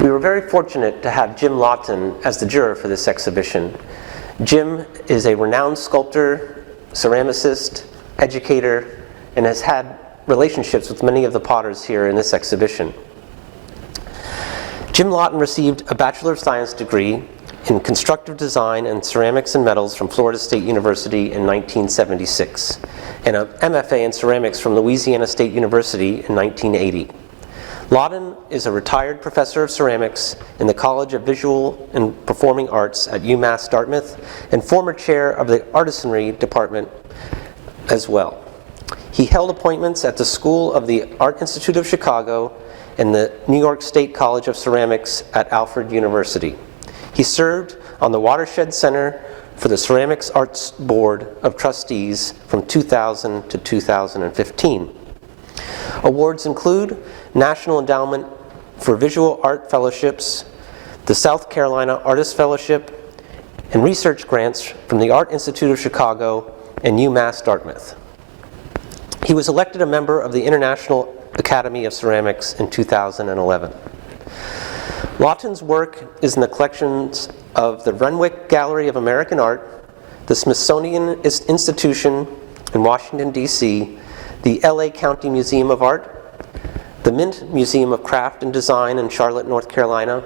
We were very fortunate to have Jim Lawton as the juror for this exhibition. Jim is a renowned sculptor, ceramicist, educator, and has had relationships with many of the potters here in this exhibition. Jim Lawton received a Bachelor of Science degree in Constructive Design and Ceramics and Metals from Florida State University in 1976, and an MFA in Ceramics from Louisiana State University in 1980. Lawton is a retired professor of ceramics in the College of Visual and Performing Arts at UMass Dartmouth and former chair of the Artisanry Department as well. He held appointments at the School of the Art Institute of Chicago and the New York State College of Ceramics at Alfred University. He served on the Watershed Center for the Ceramics Arts Board of Trustees from 2000 to 2015. Awards include National Endowment for Visual Art Fellowships, the South Carolina Artist Fellowship, and research grants from the Art Institute of Chicago and UMass Dartmouth. He was elected a member of the International Academy of Ceramics in 2011. Lawton's work is in the collections of the Renwick Gallery of American Art, the Smithsonian Institution in Washington, D.C., the LA County Museum of Art, the Mint Museum of Craft and Design in Charlotte, North Carolina,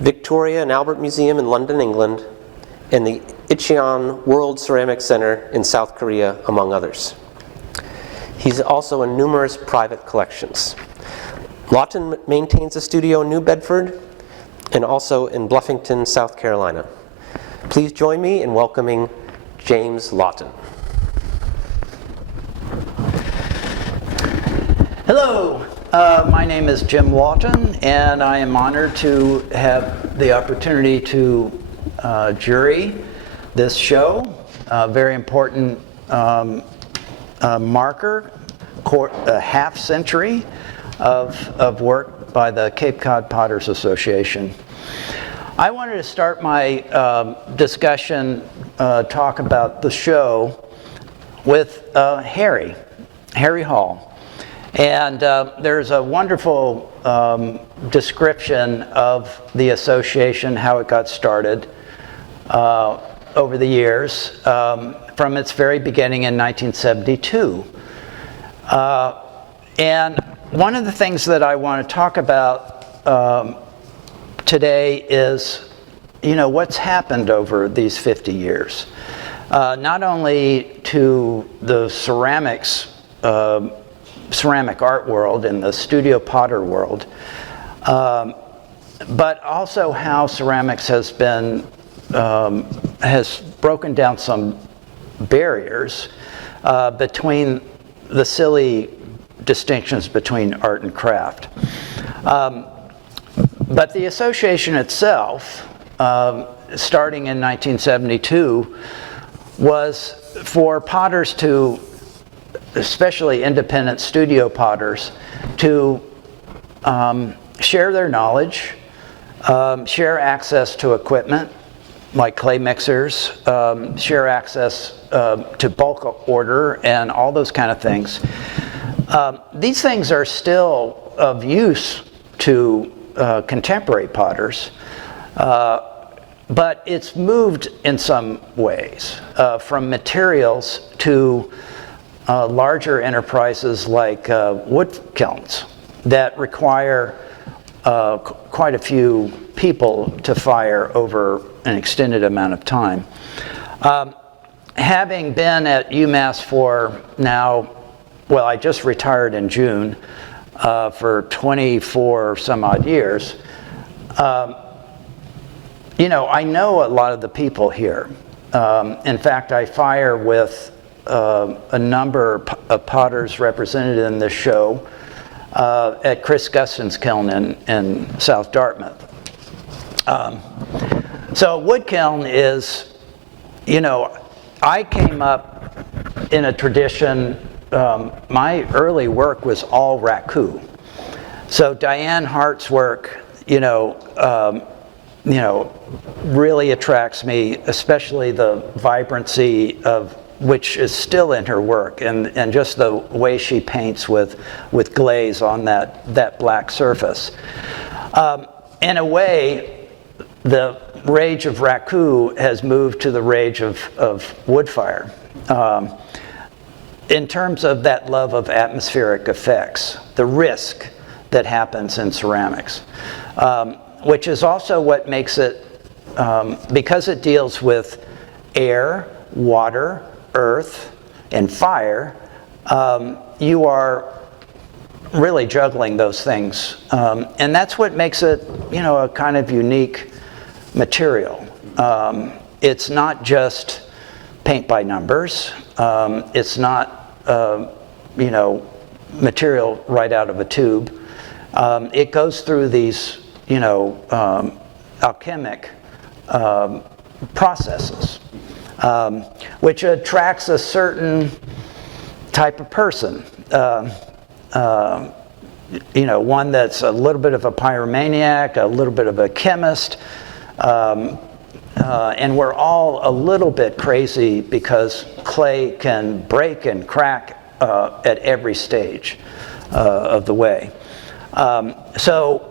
Victoria and Albert Museum in London, England, and the Incheon World Ceramic Center in South Korea, among others. He's also in numerous private collections. Lawton maintains a studio in New Bedford and also in Bluffington, South Carolina. Please join me in welcoming James Lawton. Hello, my name is Jim Lawton, and I am honored to have the opportunity to jury this show, a very important marker, a half century of work by the Cape Cod Potters Association. I wanted to start my discussion, talk about the show with Harry Holl. And there's a wonderful description of the association, how it got started over the years, from its very beginning in 1972. And one of the things that I want to talk about today is, what's happened over these 50 years. Not only to the ceramic art world and the studio potter world, but also how ceramics has broken down some barriers between the silly distinctions between art and craft. But the association itself, starting in 1972, was for potters to, especially independent studio potters, to share their knowledge, share access to equipment like clay mixers, share access to bulk order and all those kind of things. These things are still of use to contemporary potters, but it's moved in some ways from materials to larger enterprises like wood kilns that require quite a few people to fire over an extended amount of time. Having been at UMass for now, well, I just retired in June, for 24 some odd years, I know a lot of the people here. In fact, I fire with a number of potters represented in this show at Chris Guston's kiln in South Dartmouth. So wood kiln is, I came up in a tradition, my early work was all raku. So Diane Hart's work, really attracts me, especially the vibrancy of which is still in her work, and just the way she paints with glaze on that black surface. In a way, the rage of raku has moved to the rage of wood fire in terms of that love of atmospheric effects, the risk that happens in ceramics, which is also what makes it, because it deals with air, water, earth, and fire, you are really juggling those things. And that's what makes it, a kind of unique material. It's not just paint by numbers. It's not, material right out of a tube. It goes through these, alchemic processes, which attracts a certain type of person. One that's a little bit of a pyromaniac, a little bit of a chemist, and we're all a little bit crazy because clay can break and crack at every stage of the way. So,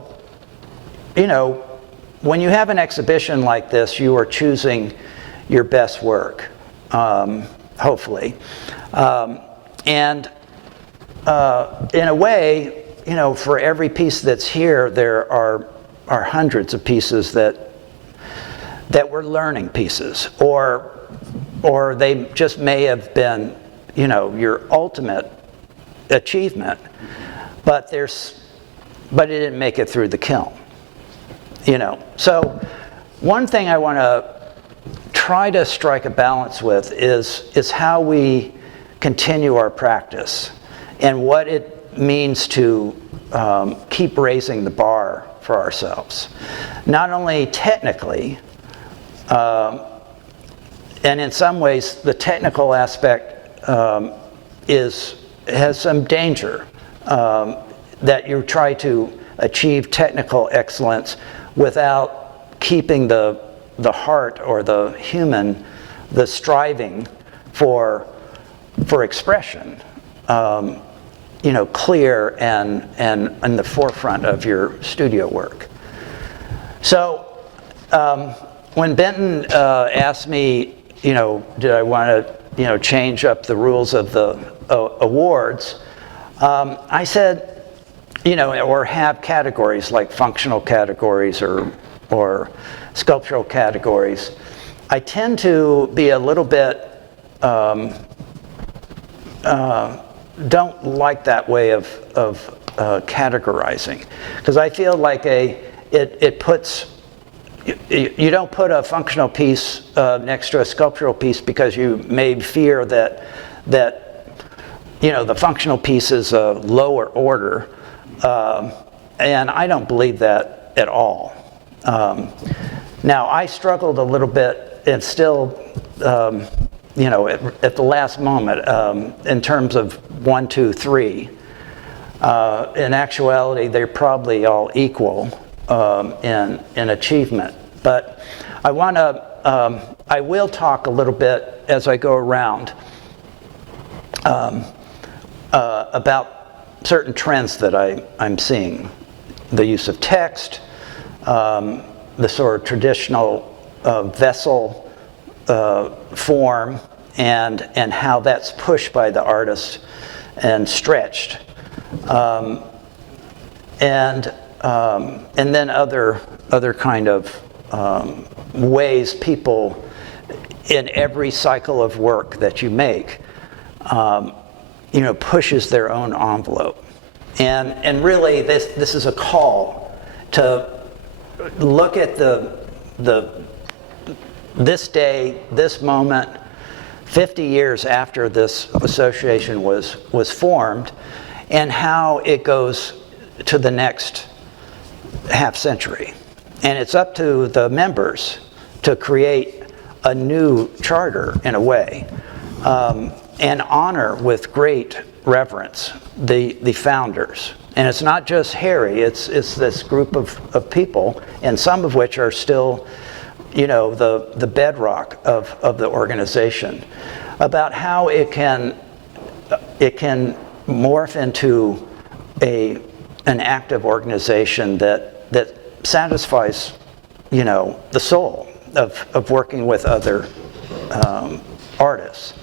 when you have an exhibition like this, you are choosing your best work, hopefully. And in a way, for every piece that's here, there are hundreds of pieces that were learning pieces, or they just may have been, your ultimate achievement, but it didn't make it through the kiln. So one thing I want to try to strike a balance with is how we continue our practice and what it means to keep raising the bar for ourselves, not only technically, and in some ways the technical aspect has some danger, that you try to achieve technical excellence without keeping the heart or the human, the striving for expression, clear and in the forefront of your studio work. So when Benton asked me, did I want to, change up the rules of the awards, I said, or have categories like functional categories or sculptural categories. I tend to be a little bit, don't like that way of categorizing, because I feel like it puts, you don't put a functional piece next to a sculptural piece because you may fear that the functional piece is a lower order, and I don't believe that at all. Now, I struggled a little bit and still, at the last moment, in terms of 1, 2, 3. In actuality, they're probably all equal in achievement. But I will talk a little bit as I go around about certain trends that I'm seeing. The use of text, the sort of traditional vessel form, and how that's pushed by the artist and stretched, and then other kind of ways people in every cycle of work that you make, pushes their own envelope, and really this is a call to look at this day, this moment, 50 years after this association was formed, and how it goes to the next half century. And it's up to the members to create a new charter, in a way, and honor with great reverence the founders. And it's not just Harry, it's this group of people, and some of which are still, the bedrock of the organization, about how it can morph into an active organization that satisfies, the soul of working with other artists.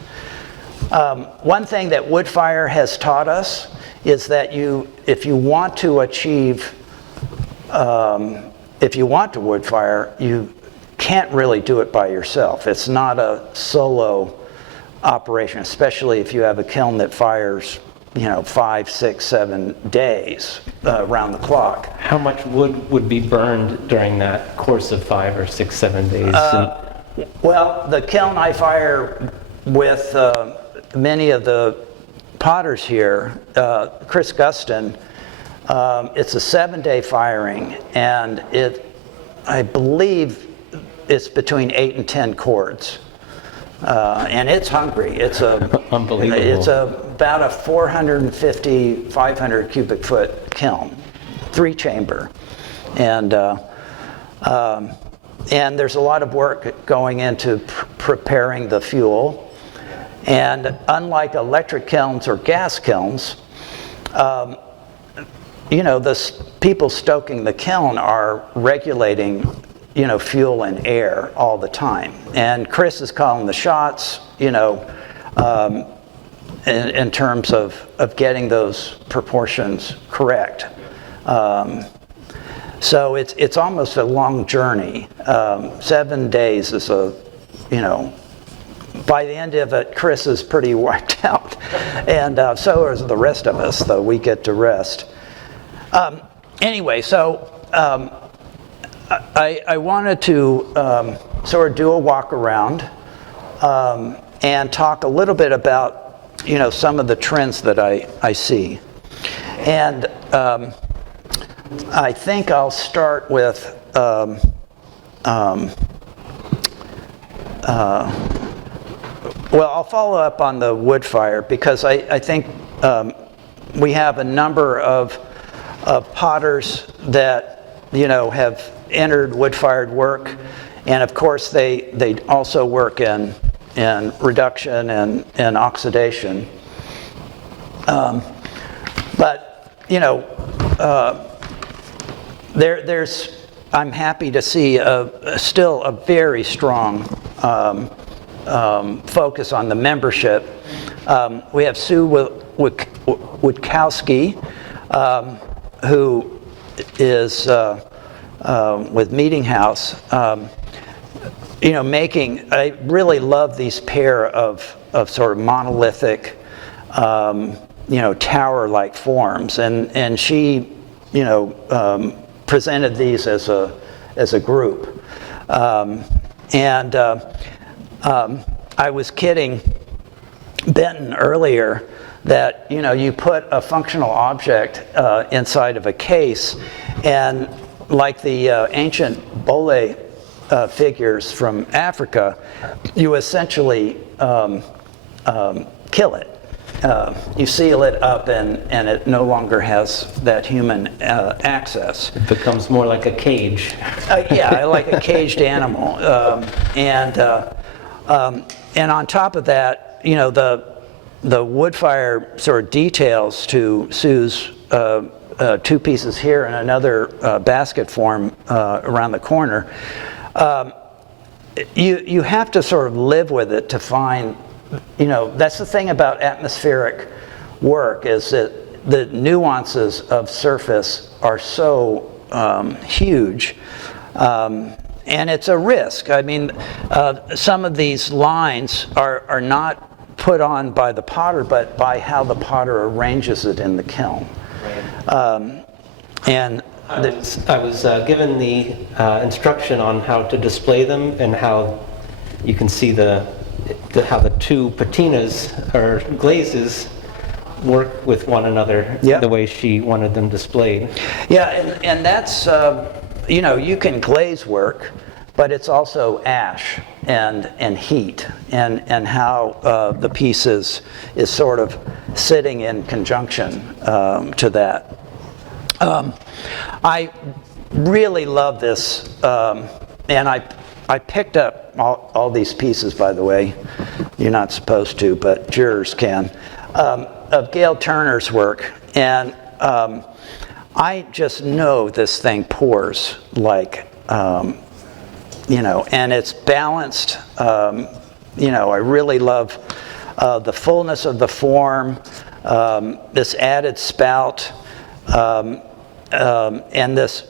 One thing that wood fire has taught us is that if you want to wood fire, you can't really do it by yourself. It's not a solo operation, especially if you have a kiln that fires, 5, 6, 7 days around the clock. How much wood would be burned during that course of 5 or 6, 7 days? Well, the kiln I fire with many of the potters here, Chris Guston, it's a 7-day firing, and I believe it's between 8 and 10 cords. And it's hungry. It's unbelievable. It's about a 450, 500 cubic foot kiln, 3-chamber, and there's a lot of work going into preparing the fuel. And unlike electric kilns or gas kilns, the people stoking the kiln are regulating fuel and air all the time. And Chris is calling the shots, in terms of getting those proportions correct. So it's almost a long journey. 7 days is by the end of it, Chris is pretty wiped out. And so is the rest of us, though we get to rest. Anyway, so I wanted to sort of do a walk around and talk a little bit about some of the trends that I see. And I think I'll start with well, I'll follow up on the wood fire because I think we have a number of potters that have entered wood-fired work, and of course they also work in reduction and oxidation. But I'm happy to see still a very strong focus on the membership. We have Sue Witkowski, who is with Meeting House, I really love these pair of sort of monolithic, tower-like forms, and she, presented these as a group, and I was kidding Benton earlier that you put a functional object inside of a case, and like the ancient Bole figures from Africa, you essentially kill it. You seal it up, and it no longer has that human access. It becomes more like a cage. Yeah, like a caged animal. And on top of that, the wood fire sort of details to Sue's 2 pieces here and another basket form around the corner. You have to sort of live with it to find, that's the thing about atmospheric work, is that the nuances of surface are so huge. And it's a risk. I mean, some of these lines are not put on by the potter, but by how the potter arranges it in the kiln. Right. And I was given the instruction on how to display them and how you can see how the 2 patinas or glazes work with one another, yeah, the way she wanted them displayed. Yeah, and that's, you can glaze work, but it's also ash and heat and how the piece is sort of sitting in conjunction to that. I really love this, and I picked up all these pieces, by the way. You're not supposed to, but jurors can, of Gail Turner's work. And I just know this thing pours like, you know, and it's balanced. You know, I really love the fullness of the form, this added spout, and this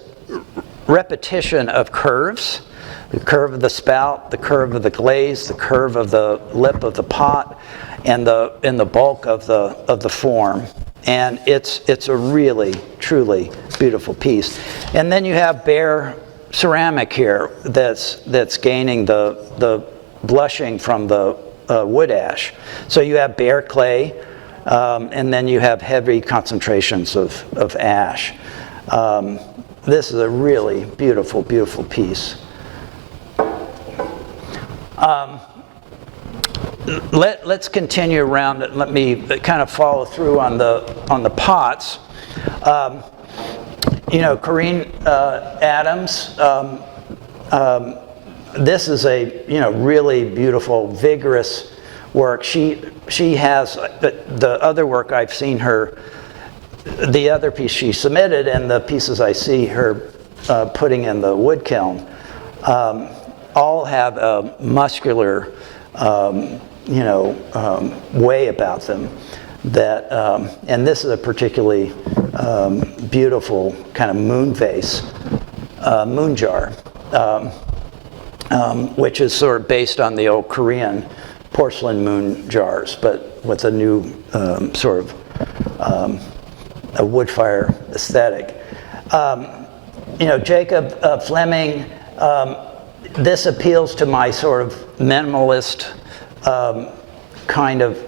repetition of curves. The curve of the spout, the curve of the glaze, the curve of the lip of the pot, and the bulk of the form. And it's a really, truly beautiful piece. And then you have bare ceramic here that's gaining the blushing from the wood ash. So you have bare clay, and then you have heavy concentrations of ash. This is a really beautiful, beautiful piece. Let's continue around. Let me kind of follow through on the pots. You know, Corinne Adams. This is a really beautiful, vigorous work. She has the other work I've seen her. The other piece she submitted and the pieces I see her putting in the wood kiln all have a muscular, way about them. That and this is a particularly beautiful kind of moon vase, moon jar, which is sort of based on the old Korean porcelain moon jars, but with a new sort of a wood fire aesthetic. Jacob Fleming, this appeals to my sort of minimalist kind of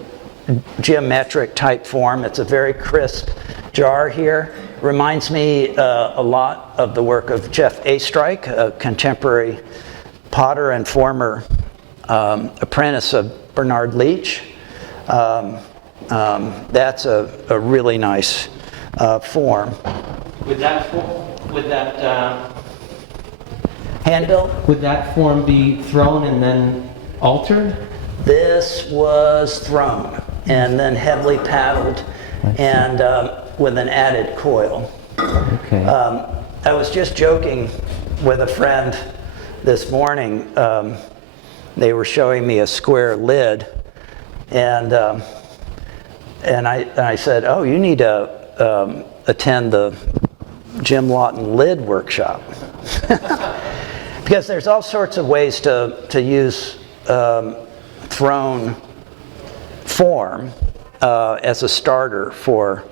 geometric type form. It's a very crisp jar here. Reminds me a lot of the work of Jeff Astrike, a contemporary potter and former apprentice of Bernard Leach. That's a really nice form. Would that handbill? Would that form be thrown and then altered? This was thrown and then heavily paddled and with an added coil. Okay. I was just joking with a friend this morning. They were showing me a square lid, and I said, "Oh, you need to attend the Jim Lawton lid workshop," because there's all sorts of ways to use thrown form as a starter for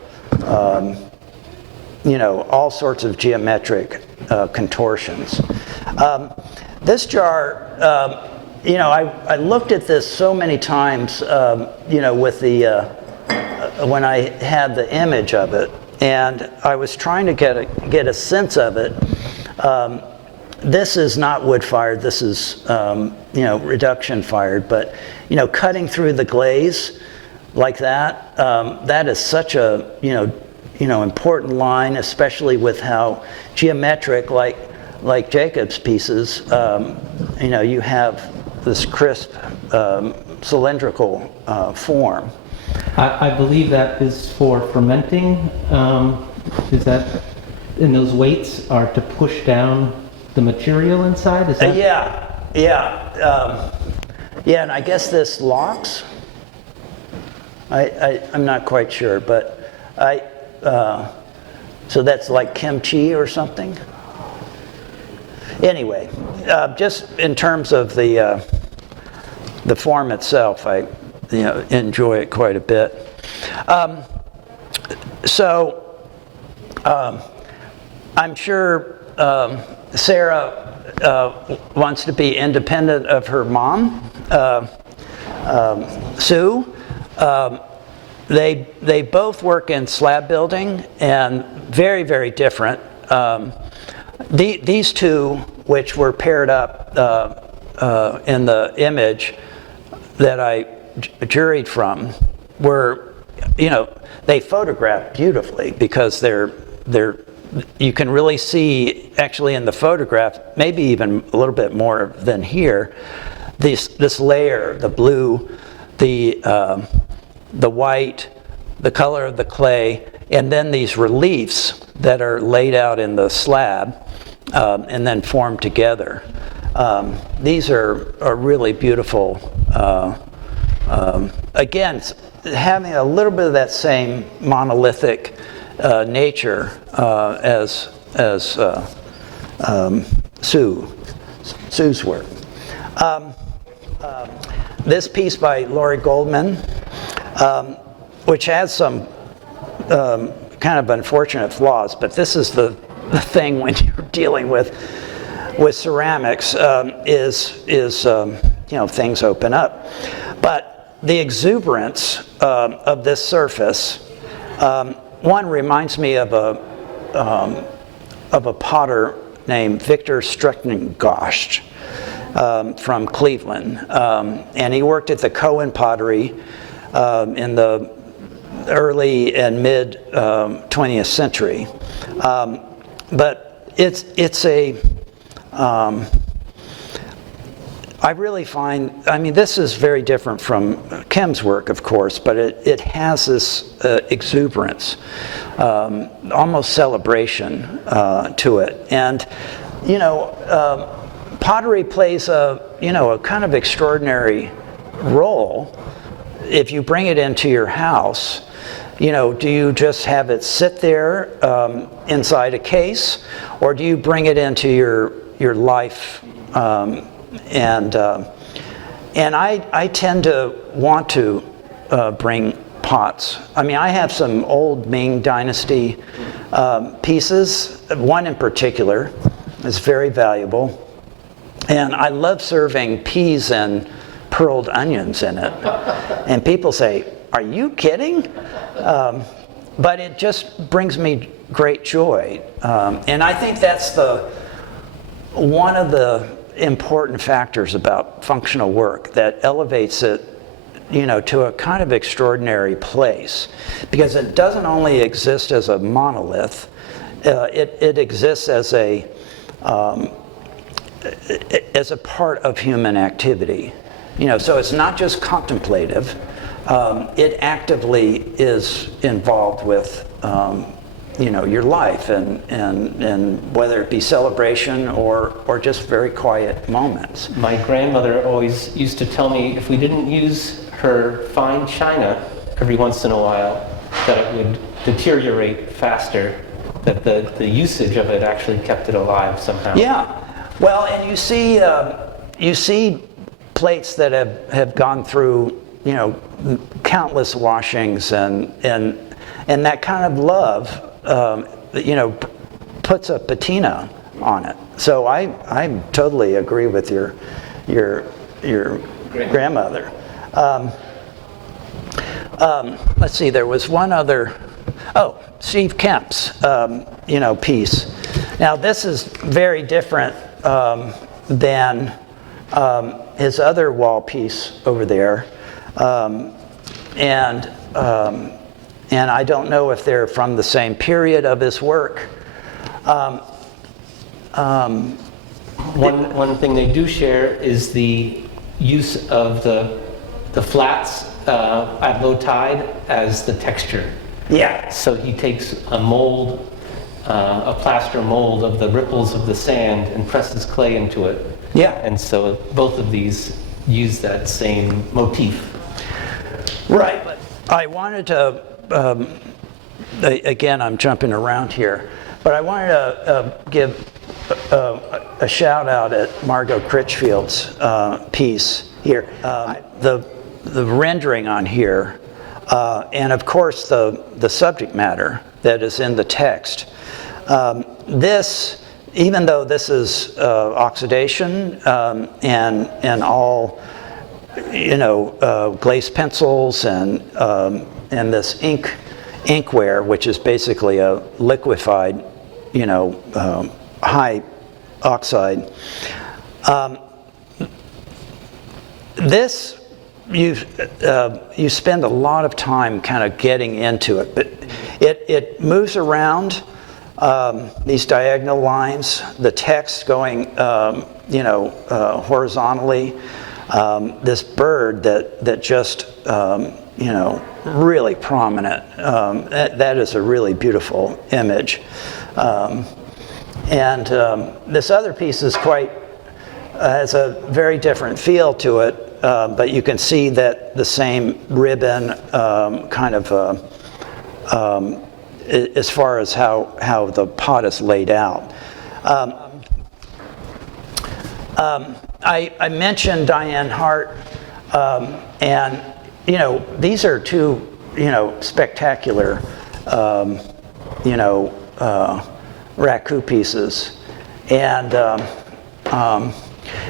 all sorts of geometric contortions. This jar, I looked at this so many times, with the when I had the image of it, and I was trying to get a sense of it. This is not wood fired. This is reduction fired. But cutting through the glaze like that, that is such a important line, especially with how geometric, like Jacob's pieces, you have this crisp cylindrical form. I believe that is for fermenting. Is that, and those weights are to push down the material inside? Is that? Yeah, and I guess this locks. I'm not quite sure, but so that's like kimchi or something. Anyway, just in terms of the form itself, I enjoy it quite a bit. I'm sure Sarah wants to be independent of her mom, Sue. They both work in slab building and very, very different. These two, which were paired up in the image that I juried from, were, they photographed beautifully because they're you can really see actually in the photograph, maybe even a little bit more than here, this layer, the blue, the white, the color of the clay, and then these reliefs that are laid out in the slab and then formed together. These are really beautiful. Again, having a little bit of that same monolithic nature as Sue's work. This piece by Laurie Goldman, which has some kind of unfortunate flaws, but this is the thing when you're dealing with ceramics, things open up. But the exuberance of this surface, one reminds me of a potter named Victor Struckningost from Cleveland, and he worked at the Cohen Pottery in the early and mid 20th century. But it's a I really find, I mean, this is very different from Kim's work, of course, but it has this exuberance, almost celebration to it. And, pottery plays a kind of extraordinary role if you bring it into your house. Do you just have it sit there inside a case, or do you bring it into your life? And I tend to want to bring pots. I mean, I have some old Ming Dynasty pieces. One in particular is very valuable. And I love serving peas and pearled onions in it. And people say, "Are you kidding?" But it just brings me great joy. And I think that's one of the important factors about functional work that elevates it, to a kind of extraordinary place, because it doesn't only exist as a monolith, it exists as a part of human activity. So it's not just contemplative. It actively is involved with your life, and whether it be celebration or just very quiet moments. My grandmother always used to tell me if we didn't use her fine china every once in a while, that it would deteriorate faster, that the usage of it actually kept it alive somehow. Yeah, well, and you see plates that have gone through countless washings, and that kind of love puts a patina on it. So I totally agree with your grandmother. Let's see, there was one other. Oh, Steve Kemp's piece. Now this is very different than his other wall piece over there, and I don't know if they're from the same period of his work. One thing they do share is the use of the flats at low tide as the texture. Yeah. So he takes a mold, a plaster mold of the ripples of the sand, and presses clay into it. Yeah. And so both of these use that same motif. Right. But I wanted to, again, I'm jumping around here, but I wanted to give a shout out at Margot Critchfield's piece here. The rendering on here, and of course the subject matter that is in the text. This, even though this is oxidation and all, glazed pencils and this inkware, which is basically a liquefied, high oxide. This you spend a lot of time kind of getting into it, but it moves around these diagonal lines, the text going horizontally. This bird that just really prominent. That is a really beautiful image. This other piece is has a very different feel to it, but you can see that the same ribbon as far as how the pot is laid out. I mentioned Diane Hart, and these are two spectacular raku pieces, and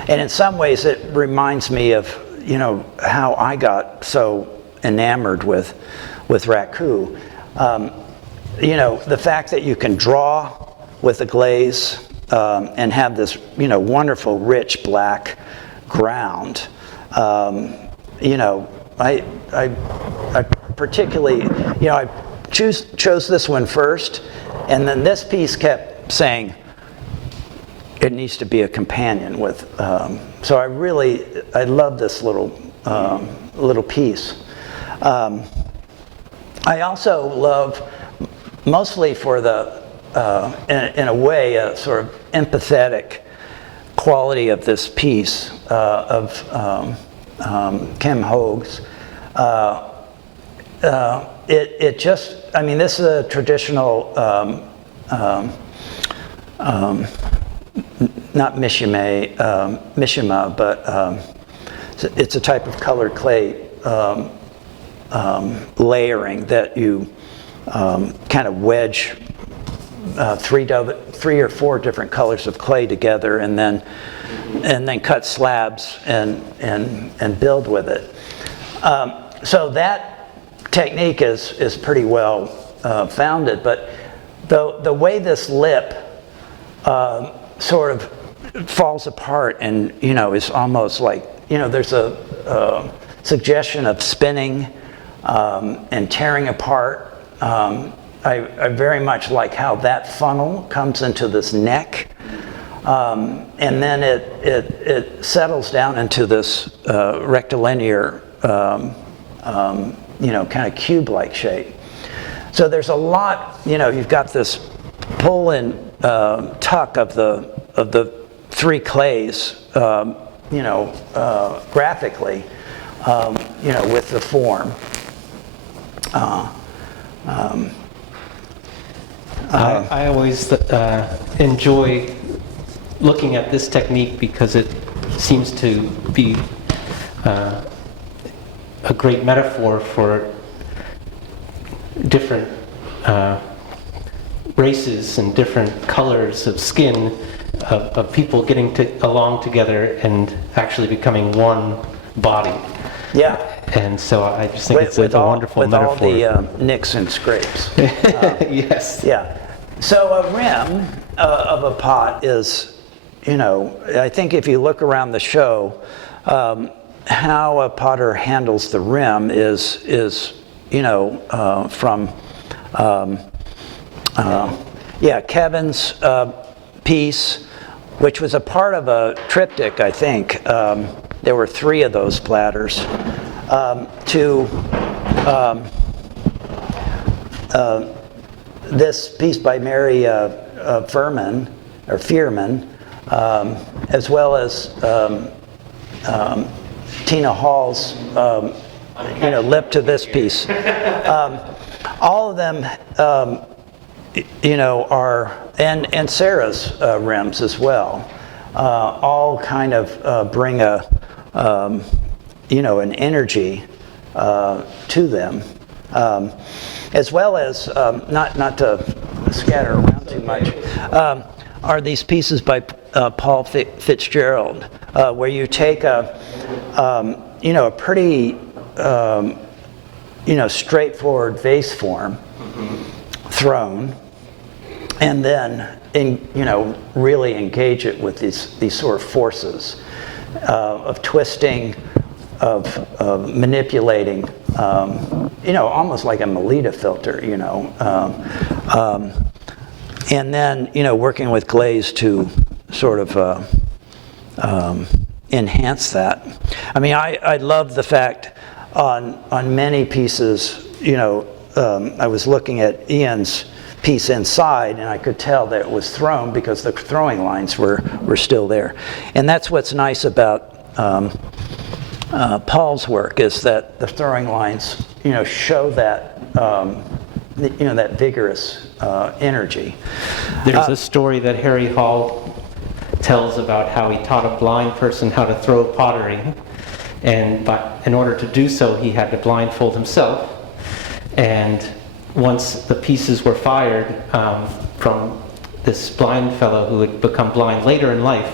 in some ways it reminds me of how I got so enamored with raku. The fact that you can draw with the glaze and have this wonderful rich black ground. I particularly, I chose this one first, and then this piece kept saying it needs to be a companion with. So I love this little piece. I also love, mostly for the, in a way, a sort of empathetic quality of this piece of Kim Hoag's. It just, this is a traditional, not mishima, but it's a type of colored clay layering that you kind of wedge three or four different colors of clay together, and then cut slabs and build with it. So that technique is pretty well founded, but the way this lip sort of falls apart and is almost like there's a suggestion of spinning and tearing apart. I very much like how that funnel comes into this neck, and then it settles down into this rectilinear, kind of cube-like shape. So there's a lot. You've got this pull and tuck of the three clays, graphically, with the form. I always enjoy looking at this technique because it seems to be a great metaphor for different races and different colors of skin of people getting along together and actually becoming one body. Yeah. And so I just think it's a wonderful metaphor. With all the nicks and scrapes. Yes. Yeah. So a rim of a pot is, I think if you look around the show, how a potter handles the rim is from Kevin's piece, which was a part of a triptych, I think. There were 3 of those platters. To this piece by Mary Furman, as well as Tina Hall's lip to this piece. All of them, are, and Sarah's rims as well, all kind of bring an energy to them, as well as, not to scatter around too much, are these pieces by Paul Fitzgerald, where you take a pretty straightforward vase form, throne, and then really engage it with these sort of forces of twisting, of manipulating, almost like a Melita filter, and then working with glaze to sort of enhance that. I love the fact on many pieces I was looking at Ian's piece inside, and I could tell that it was thrown because the throwing lines were still there. And that's what's nice about Paul's work, is that the throwing lines, show that, that vigorous energy. There's a story that Harry Holl tells about how he taught a blind person how to throw pottery, and in order to do so, he had to blindfold himself. And once the pieces were fired from this blind fellow who had become blind later in life,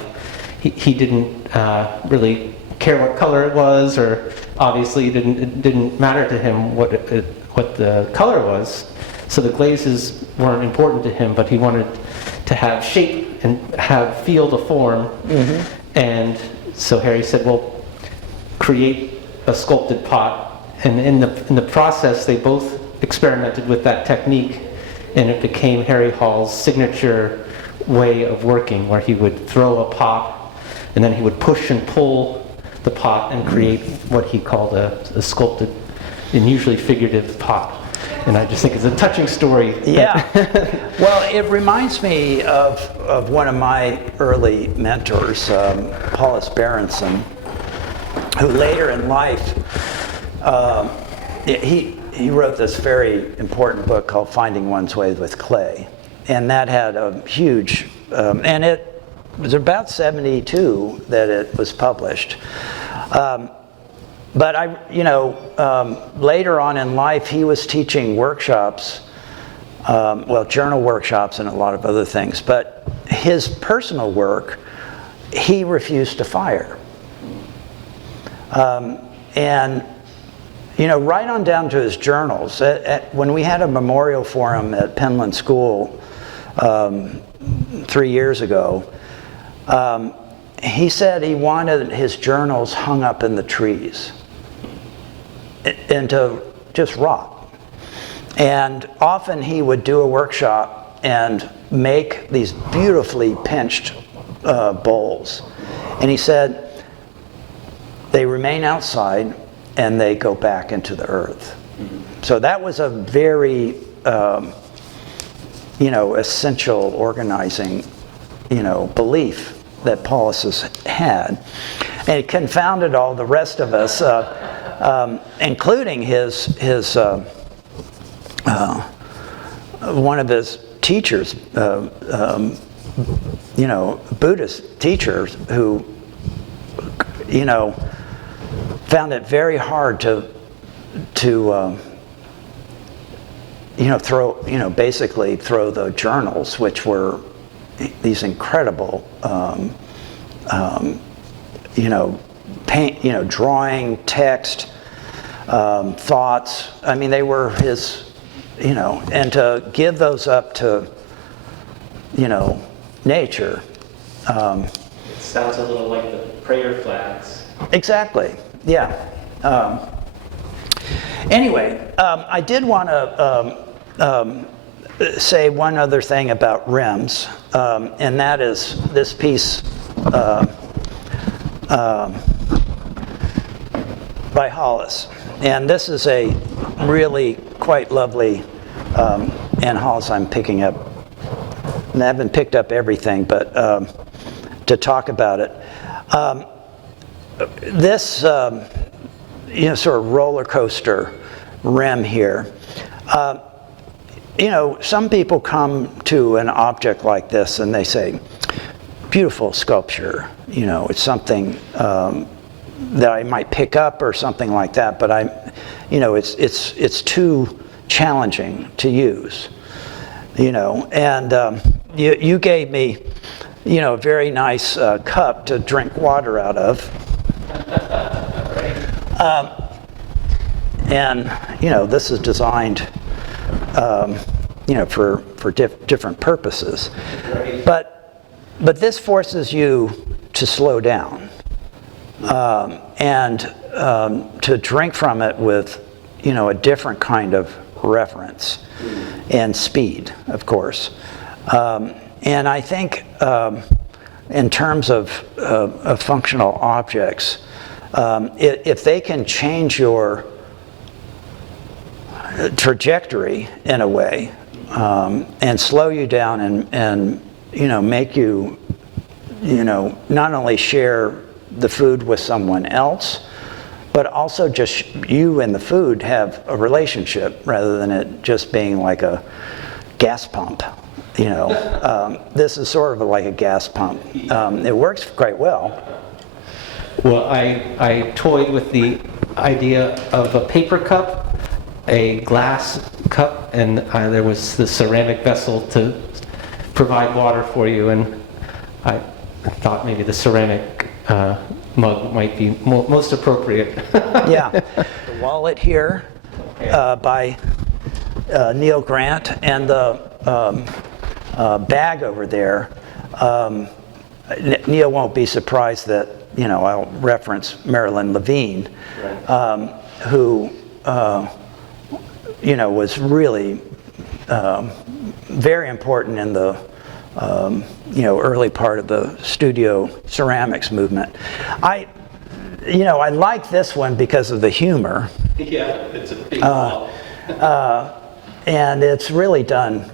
he didn't really care what color it was, or obviously it didn't matter to him what the color was. So the glazes weren't important to him, but he wanted to have shape and have feel to form. Mm-hmm. And so Harry said, well, create a sculpted pot. And in the process, they both experimented with that technique, and it became Harry Holl's signature way of working, where he would throw a pot, and then he would push and pull the pot and create what he called a sculpted and usually figurative pot. And I just think it's a touching story. Yeah. Well, it reminds me of one of my early mentors, Paulus Berenson, who later in life, he wrote this very important book called Finding One's Way with Clay. And that had a huge, and it was about 72 that it was published. But later on in life, he was teaching workshops, journal workshops and a lot of other things. But his personal work, he refused to fire. Right on down to his journals. When we had a memorial for him at Penland School 3 years ago, he said he wanted his journals hung up in the trees and to just rot. And often he would do a workshop and make these beautifully pinched bowls. And he said they remain outside and they go back into the earth. So that was a very, essential organizing, belief that Paulus had. And it confounded all the rest of us, including his one of his teachers, Buddhist teachers, who, found it very hard to basically throw the journals, which were these incredible, drawing, text, thoughts. I mean, they were his, and to give those up to, nature. It sounds a little like the prayer flags. Exactly, yeah. Anyway, I did want to say one other thing about rims, and that is this piece by Hollis. And this is a really quite lovely, and Hollis I'm picking up, and I haven't picked up everything, but to talk about it. This sort of roller coaster rim here, some people come to an object like this and they say, beautiful sculpture, it's something that I might pick up or something like that, but it's too challenging to use, and you gave me a very nice cup to drink water out of. And this is designed for different purposes, but this forces you to slow down and to drink from it with a different kind of reverence and speed, of course. And I think in terms of functional objects, if they can change your trajectory in a way, and slow you down and make you, not only share the food with someone else, but also just you and the food have a relationship rather than it just being like a gas pump. This is sort of like a gas pump. It works quite well. Well, I toyed with the idea of a paper cup, a glass cup, and there was the ceramic vessel to provide water for you, and I thought maybe the ceramic mug might be most appropriate. Yeah. The wallet here by Neil Grant, and the bag over there. Neil won't be surprised that I'll reference Marilyn Levine, who was really very important in the early part of the studio ceramics movement. I like this one because of the humor. Yeah, it's a big wall. And it's really done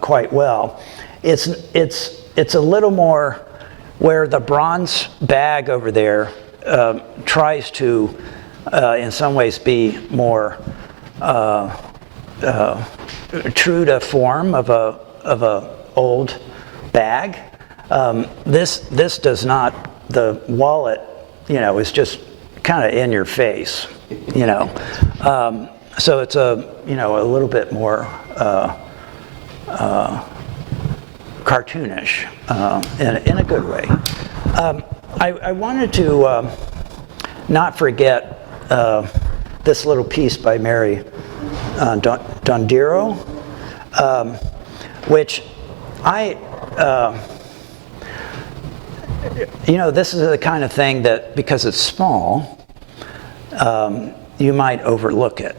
quite well. It's a little more where the bronze bag over there tries to, in some ways, be more true to form of a old bag. This does not. The wallet, is just kind of in your face, So it's a little bit more cartoonish in a good way. I wanted to not forget this little piece by Mary Dondero, which this is the kind of thing that, because it's small, you might overlook it.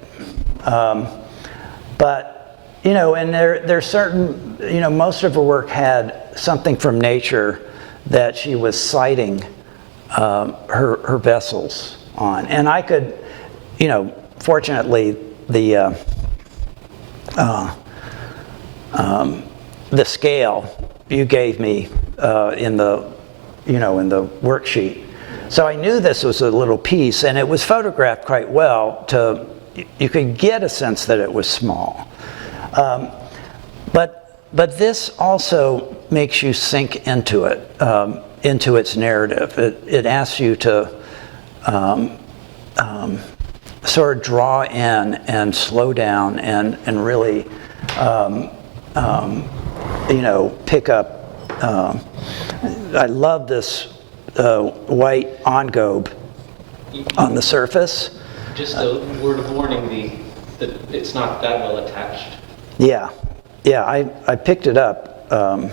But and there's certain, most of her work had something from nature that she was citing her vessels on, and I could, fortunately the scale you gave me in the worksheet. So I knew this was a little piece, and it was photographed quite well you could get a sense that it was small. But this also makes you sink into it, into its narrative. It asks you to sort of draw in and slow down and really, pick up. I love this white engobe on the surface. Just a word of warning, it's not that well attached. Yeah, I picked it up, and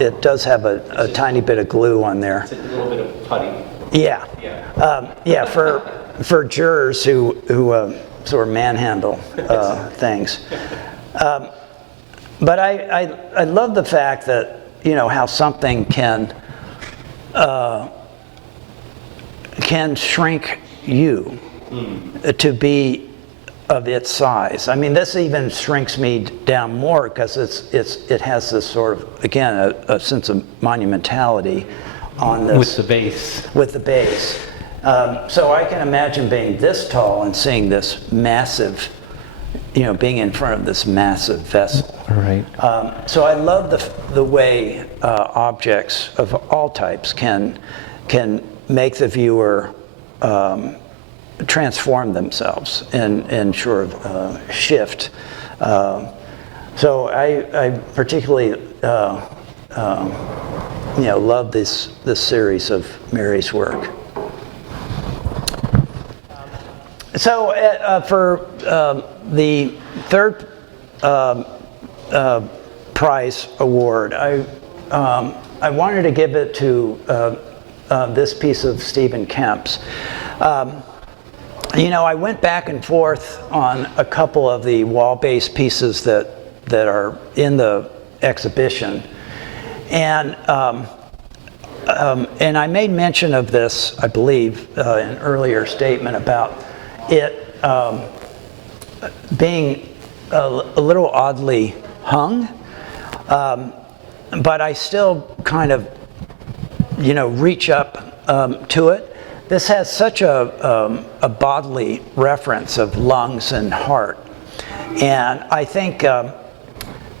it does have a tiny bit of glue on there. It's a little bit of putty. Yeah, for jurors who sort of manhandle things. But I love the fact that how something can shrink you to be of its size. I mean, this even shrinks me down more because it has this sort of, again, a sense of monumentality on this. With the base. With the base. So I can imagine being this tall and seeing this massive, being in front of this massive vessel. Right. So I love the way objects of all types can make the viewer transform themselves and sort of shift. So I particularly love this series of Mary's work. So for the third prize award, I wanted to give it to this piece of Stephen Kemp's. I went back and forth on a couple of the wall-based pieces that are in the exhibition, and I made mention of this, I believe, in an earlier statement about it being a little oddly hung, but I still kind of, reach up to it. This has such a bodily reference of lungs and heart. And I think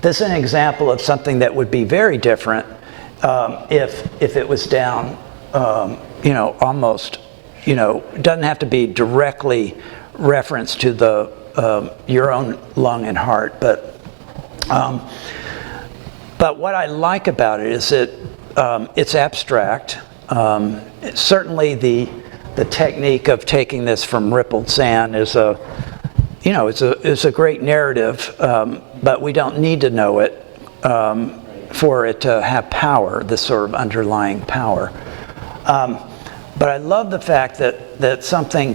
this is an example of something that would be very different if it was down, almost, doesn't have to be directly referenced to your own lung and heart. But what I like about it is it's abstract. Certainly the technique of taking this from rippled sand is it's a great narrative, but we don't need to know it for it to have power, this sort of underlying power. But I love the fact that something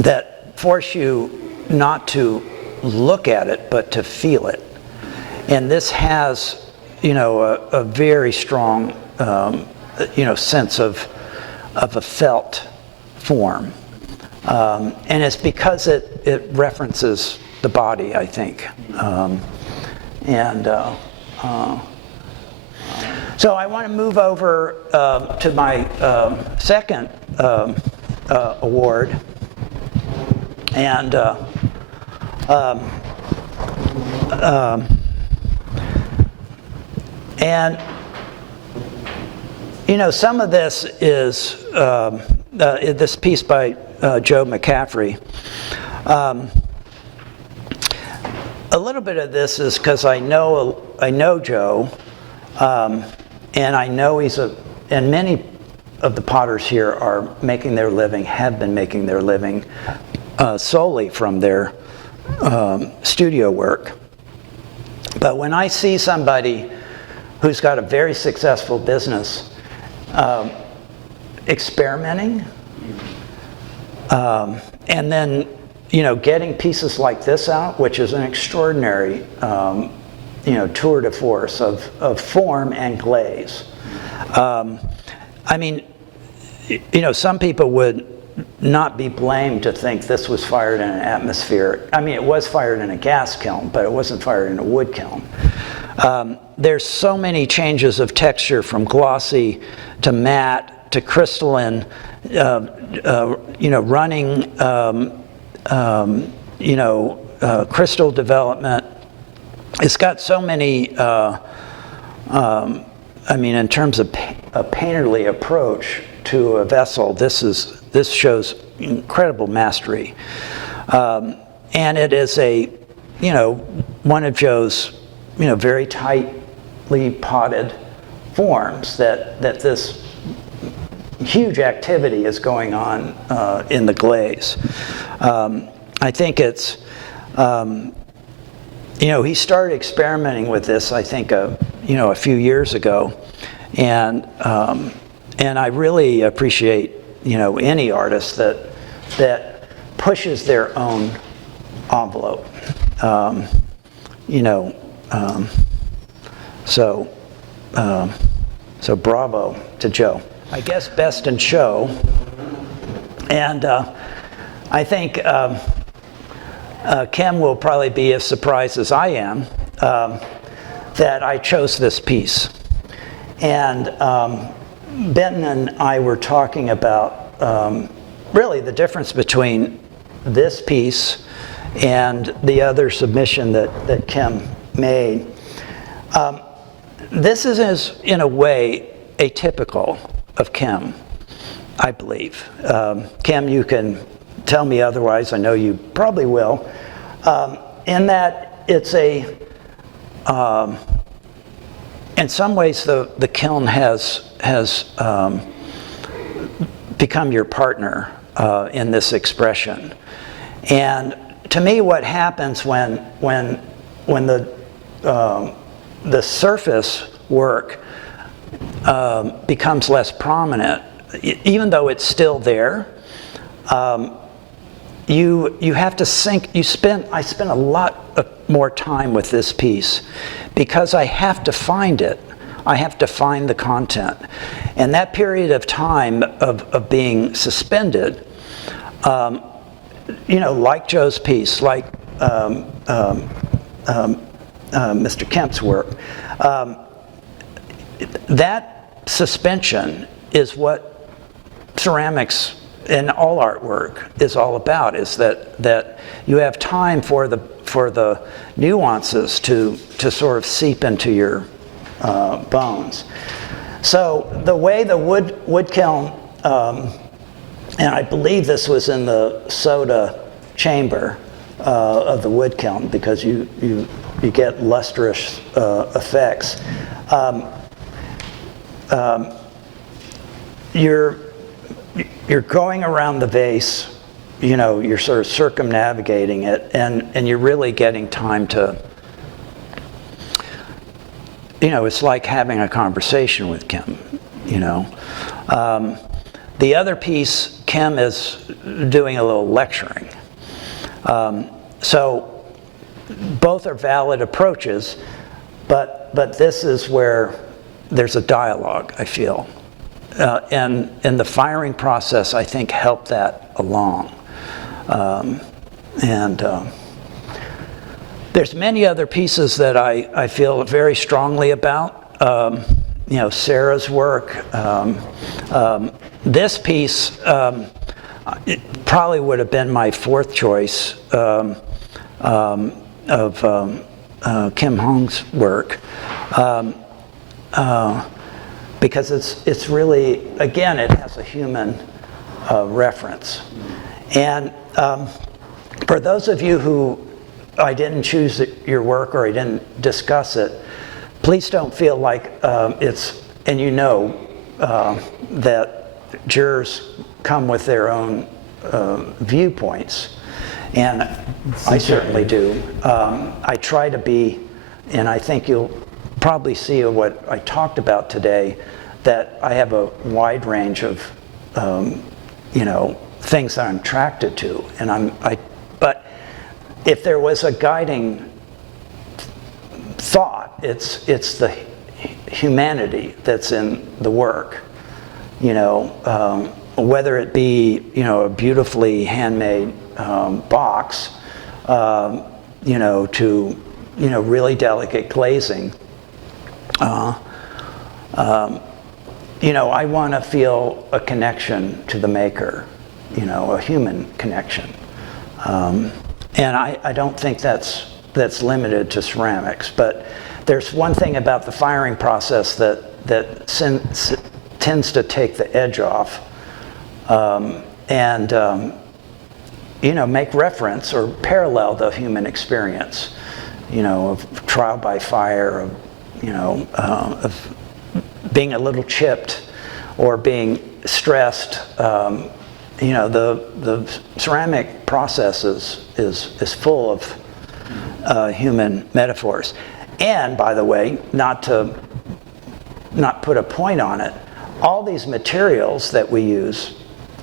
that force you not to look at it, but to feel it. And this has, a very strong, sense of a felt form. And it's because it references the body, I think. So I want to move over to my second award. And some of this is this piece by Joe Mccaffrey. A little bit of this is because I know Joe, and I know and many of the potters here are making their living, have been making their living solely from their studio work. But when I see somebody who's got a very successful business experimenting, and then getting pieces like this out, which is an extraordinary tour de force of form and glaze. Some people would not be blamed to think this was fired in an atmosphere. It was fired in a gas kiln, but it wasn't fired in a wood kiln. There's so many changes of texture, from glossy to matte to crystalline, running, crystal development. It's got so many, in terms of a painterly approach to a vessel, this shows incredible mastery. And it is one of Joe's, very tightly potted forms that this huge activity is going on in the glaze. I think it's, he started experimenting with this, I think, a few years ago, and I really appreciate, any artist that pushes their own envelope. So bravo to Joe. I guess best in show, and I think Kim will probably be as surprised as I am that I chose this piece. And Benton and I were talking about really the difference between this piece and the other submission that Kim made. This is, in a way, atypical of Kim, I believe. Kim, you can tell me otherwise. I know you probably will. In that it's in some ways the kiln has become your partner in this expression. And to me, what happens when the surface work becomes less prominent, even though it's still there, you have to sink. I spent a lot more time with this piece because I have to find it. I have to find the content. And that period of time of being suspended like Joe's piece, like Mr. Kemp's work, that suspension is what ceramics and all artwork is all about, is that you have time for the nuances to sort of seep into your bones. So the way the wood kiln, and I believe this was in the soda chamber of the wood kiln, because you get lustrous effects. You're going around the vase, you're sort of circumnavigating it, and you're really getting time to, it's like having a conversation with Kim, The other piece, Kim is doing a little lecturing. So both are valid approaches, but this is where there's a dialogue, I feel. And the firing process, I think, helped that along. There's many other pieces that I feel very strongly about. Sarah's work. This piece, it probably would have been my fourth choice of Kim Hong's work. Because it's really, again, it has a human reference. And for those of you who I didn't choose your work or I didn't discuss it, please don't feel like it's, and that jurors come with their own viewpoints. And I certainly do. I try to be, and I think you'll probably see what I talked about today, that I have a wide range of, things that I'm attracted to, but if there was a guiding thought, it's the humanity that's in the work, whether it be, a beautifully handmade box, to, really delicate glazing. I want to feel a connection to the maker, a human connection. And I don't think that's limited to ceramics, but there's one thing about the firing process that tends to take the edge off, and make reference or parallel the human experience, of trial by fire, of being a little chipped or being stressed. The ceramic process is full of human metaphors. And by the way, not put a point on it, all these materials that we use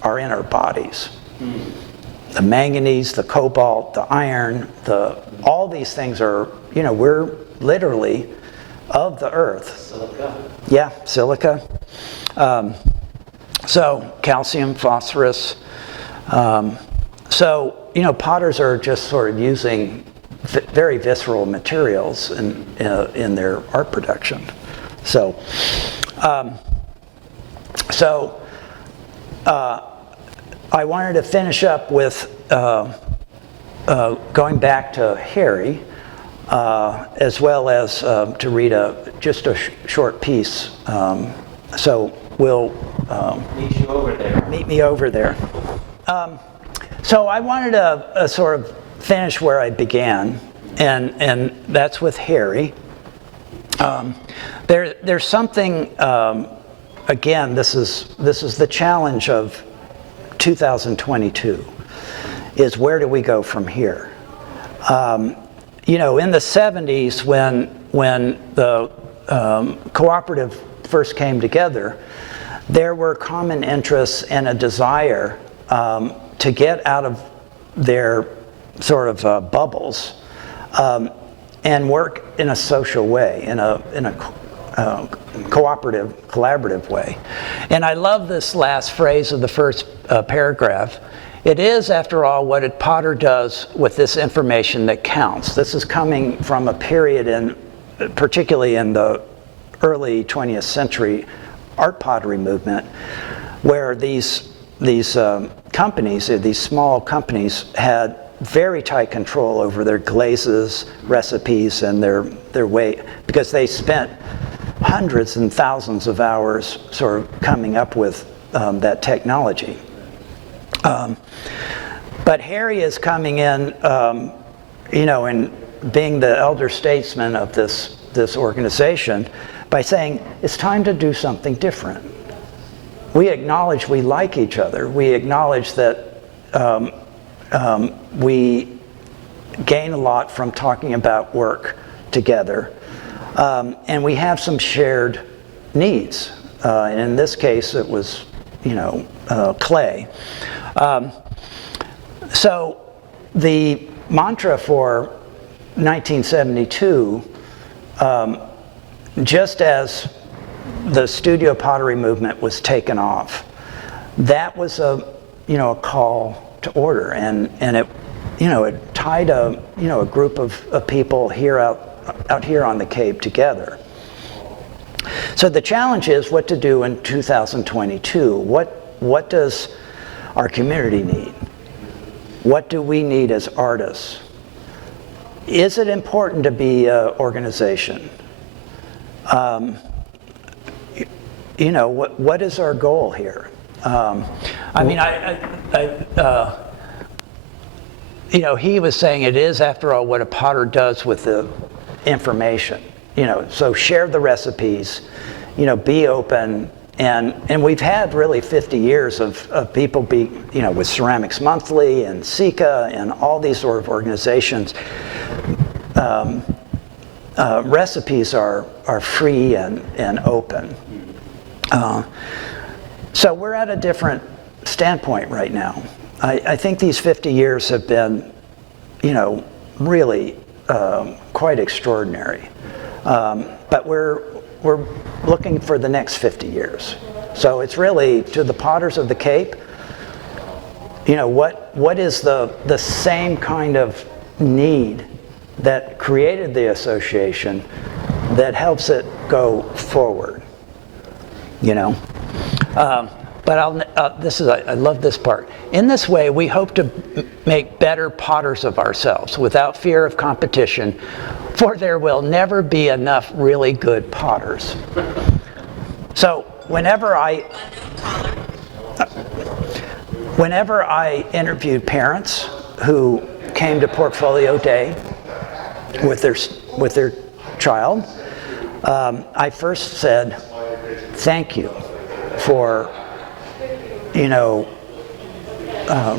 are in our bodies. The manganese, the cobalt, the iron, all these things are, we're literally of the earth. Silica. Yeah, silica. So calcium, phosphorus. Potters are just sort of using very visceral materials in their art production. I wanted to finish up with going back to Harry, as well as to read just a short piece. So we'll meet you over there. Meet me over there. So I wanted to sort of finish where I began, and that's with Harry. There's something. Again, this is the challenge of 2022. Is where do we go from here? In the 70s, when the cooperative first came together, there were common interests and a desire to get out of their sort of bubbles and work in a social way, in a cooperative, collaborative way. And I love this last phrase of the first paragraph. It is, after all, what a potter does with this information that counts. This is coming from a period particularly in the early 20th century art pottery movement, where these companies, these small companies, had very tight control over their glazes, recipes, and their weight, because they spent hundreds and thousands of hours sort of coming up with that technology. But Harry is coming in, and being the elder statesman of this organization, by saying it's time to do something different. We acknowledge we like each other. We acknowledge that we gain a lot from talking about work together, and we have some shared needs. And in this case, it was, clay. So the mantra for 1972, just as the studio pottery movement was taken off, that was a call to order, and it it tied a group of people out here on the Cape together. So the challenge is what to do in 2022. What does our community need? What do we need as artists? Is it important to be an organization? What is our goal here? He was saying it is, after all, what a potter does with the information. So share the recipes, be open, and we've had really 50 years of people with Ceramics Monthly and SICA and all these sort of organizations. Recipes are free and open. So we're at a different standpoint right now. I think these 50 years have been, really quite extraordinary. But we're looking for the next 50 years. So it's really, to the potters of the Cape, what is the same kind of need that created the association that helps it go forward, But I love this part. In this way, we hope to make better potters of ourselves without fear of competition, for there will never be enough really good potters. So whenever I interviewed parents who came to Portfolio Day with their child, I first said, thank you for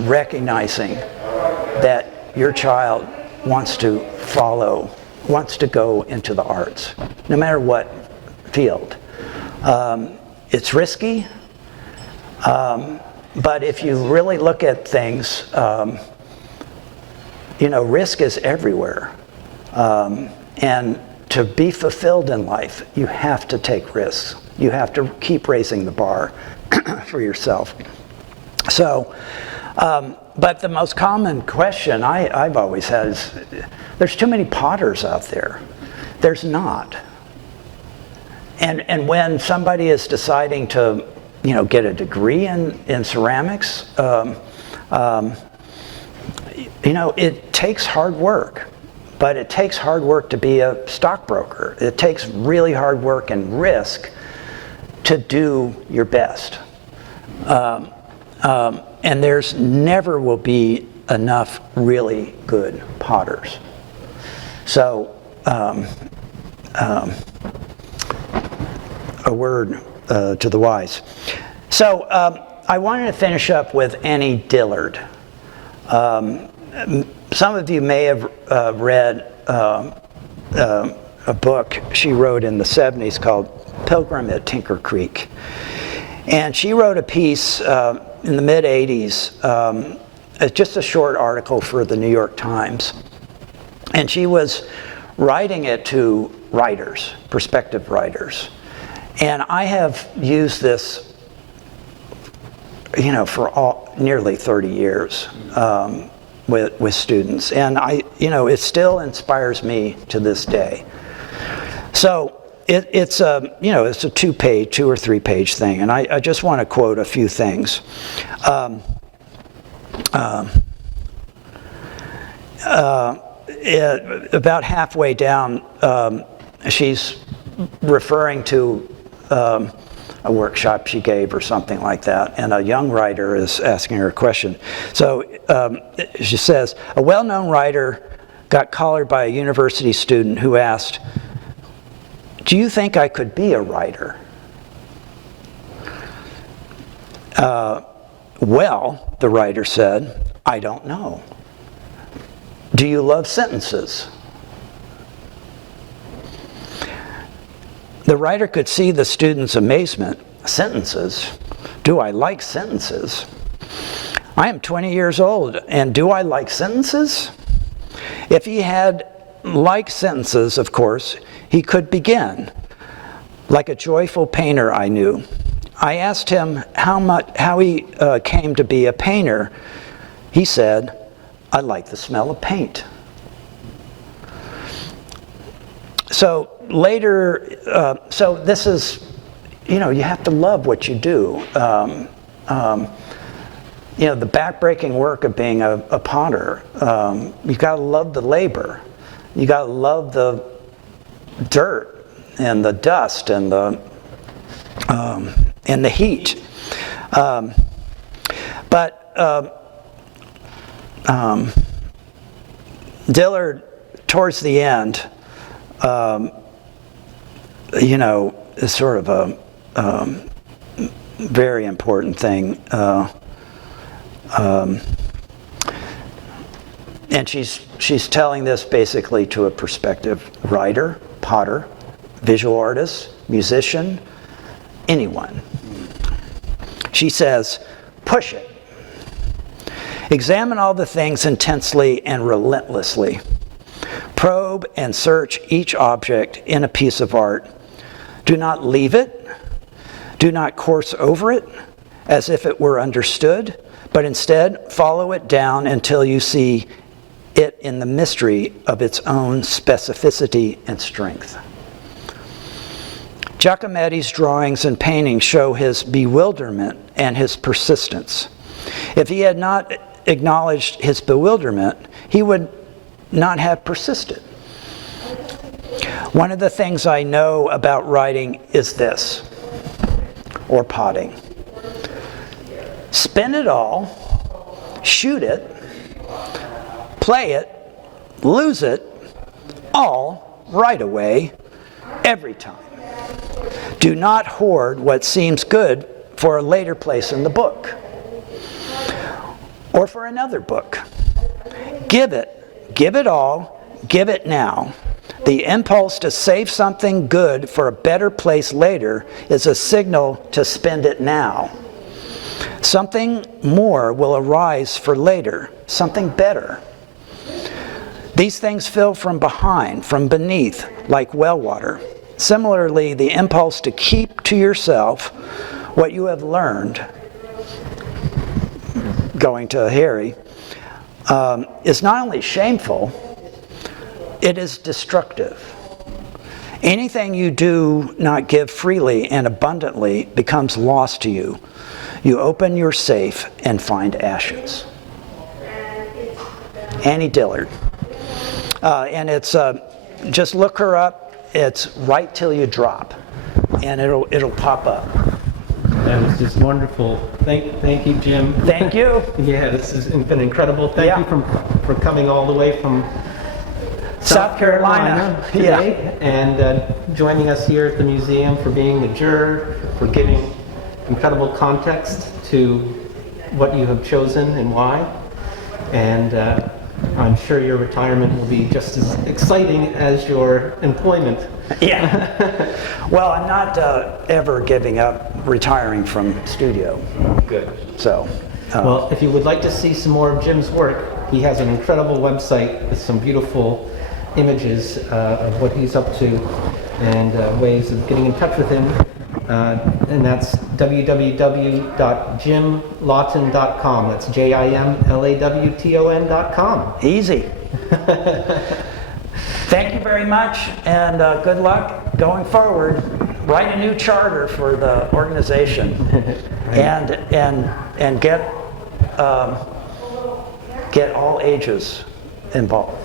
recognizing that your child wants to go into the arts, no matter what field. It's risky, but if you really look at things, risk is everywhere. And to be fulfilled in life, you have to take risks. You have to keep raising the bar for yourself. So, but the most common question I've always had is, there's too many potters out there. There's not. And when somebody is deciding to, get a degree in ceramics, it takes hard work. But it takes hard work to be a stockbroker. It takes really hard work and risk to do your best. And there's never will be enough really good potters. So, a word to the wise. So, I wanted to finish up with Annie Dillard. Some of you may have read a book she wrote in the 70s called Pilgrim at Tinker Creek. And she wrote a piece in the mid-'80s, just a short article for the New York Times. And she was writing it to writers, prospective writers. And I have used this for nearly 30 years with students. And it still inspires me to this day. So it's a 2 or 3 page thing. And I just want to quote a few things. About halfway down, she's referring to a workshop she gave or something like that, and a young writer is asking her a question. So she says, a well-known writer got collared by a university student who asked, "Do you think I could be a writer?" Well, the writer said, "I don't know. Do you love sentences?" The writer could see the student's amazement. Sentences? Do I like sentences? I am 20 years old, and do I like sentences? If he had liked sentences, of course, he could begin. Like a joyful painter I knew. I asked him how he came to be a painter. He said, "I like the smell of paint." So later, so this is, you have to love what you do. The backbreaking work of being a potter, you've got to love the labor. You got to love the dirt and the dust and the heat. Dillard, towards the end, is sort of a very important thing. And she's telling this basically to a prospective writer, potter, visual artist, musician, anyone. She says, push it. Examine all the things intensely and relentlessly. Probe and search each object in a piece of art. Do not leave it. Do not course over it as if it were understood, but instead follow it down until you see it in the mystery of its own specificity and strength. Giacometti's drawings and paintings show his bewilderment and his persistence. If he had not acknowledged his bewilderment, he would not have persisted. One of the things I know about writing is this, or potting. Spin it all, shoot it, play it, lose it, all right away, every time. Do not hoard what seems good for a later place in the book, or for another book. Give it all, give it now. The impulse to save something good for a better place later is a signal to spend it now. Something more will arise for later, something better. These things fill from behind, from beneath, like well water. Similarly, the impulse to keep to yourself what you have learned, going to Harry, is not only shameful, it is destructive. Anything you do not give freely and abundantly becomes lost to you. You open your safe and find ashes. Annie Dillard. And it's, just look her up. It's Write Till You Drop, and it'll pop up. That was just wonderful. Thank you, Jim. Thank you. Yeah, this has been incredible. Thank you for coming all the way from South Carolina today, and joining us here at the museum, for being a juror, for giving incredible context to what you have chosen and why. And I'm sure your retirement will be just as exciting as your employment. Yeah. Well, I'm not ever giving up retiring from studio. Good. So. Well, if you would like to see some more of Jim's work, he has an incredible website with some beautiful images of what he's up to and ways of getting in touch with him. And that's www.jimlawton.com. That's JIMLAWTON.com. Easy. Thank you very much, and good luck going forward. Write a new charter for the organization, and get all ages involved.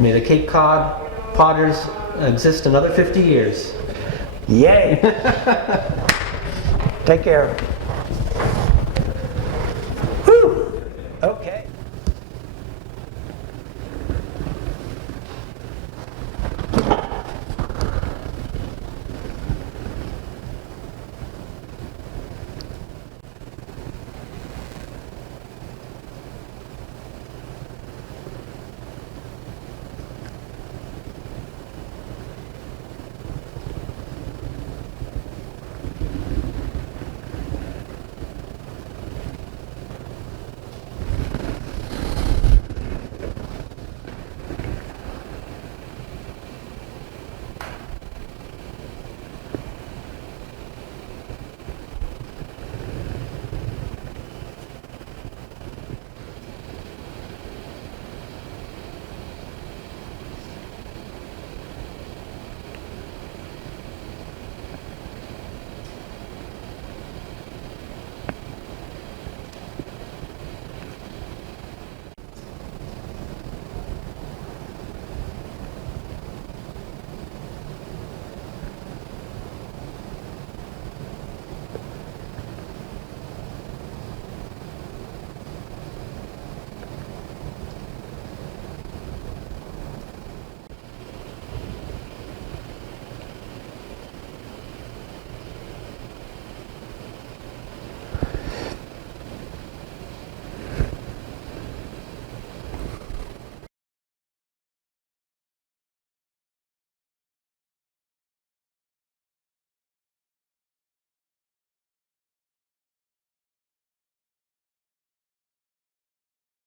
May the Cape Cod Potters exist another 50 years. Yay! Take care. Whew. Okay.